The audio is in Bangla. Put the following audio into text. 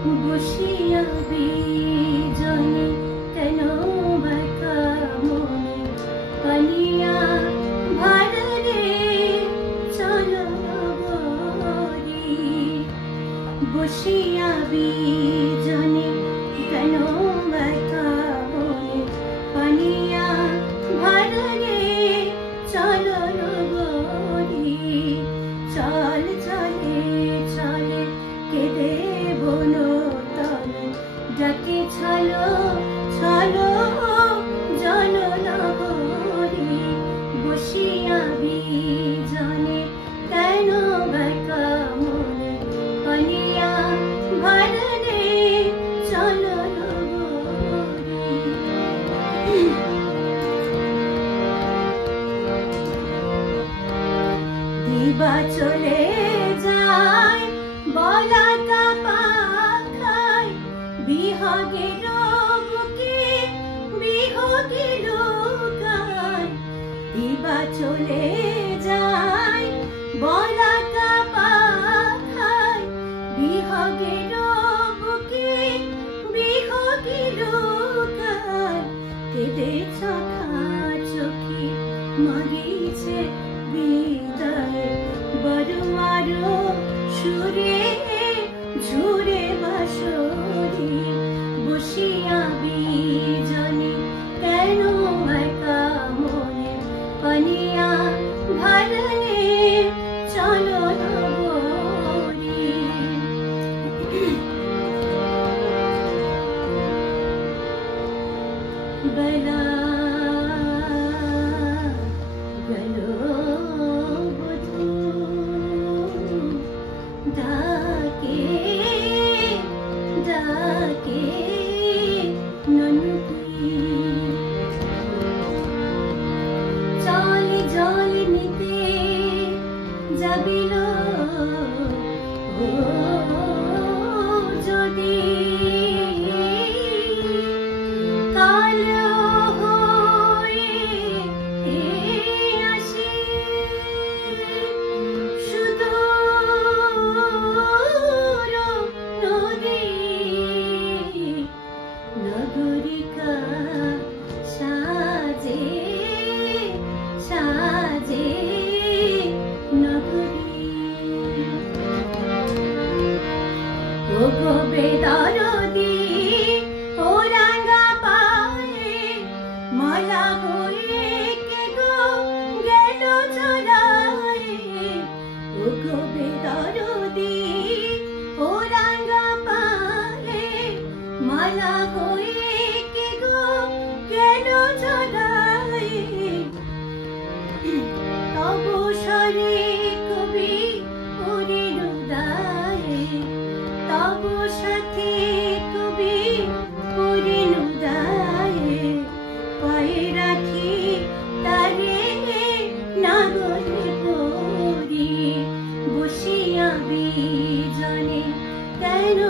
বসিয়া বিজনে কেন বাঁকা মনে পানিয়া ভারে চলো নগরী বসিয়া বিজনে কেন বাঁকা মনে পানিয়া ভারে চলো নগরী চল চলে চলে কেঁদে বনতলে ডাকে ছলো ছলো জননগরী বসিয়া বিজনে কেন বাঁকা মনে পানিয়া ভারে চলো নগরী দিবা চলে যায় বলাকা পাখায় বিহগের বুকে বিহগে লুকায় দিবা চলে যায় বলাকা পাখায় বিহগের বুকে বিহগে লুকায় কেঁদে চোখা চোখে মাগিছে বিদায় বড়ুয়ারো সুরে ঝুরে বাঁশরি বসিয়া বিজনে কেন বাঁকা মনে পানিয়া ভারে চলো নগরী বেলা ডাকে ডাকে নন্দি চলে জল নিতে যাবিল যদি কাল হয়ে আসে শুধু নগরিকা সাজে সাজে নগরী ও গো বেদরদি ও রাঙা পায়ে মালা হয়ে কে গো গেল চলায় ও গো বেদরদি ও রাঙা পায়ে মালা হয়ে কে গো গেল চলায় তব স্বরে কবি পড়িল দায়ে তব সাথে কবি পড়িল দায়ে পায়ে রাখি তারে নাগরে পড়ি বসিয়া বিজনে কেন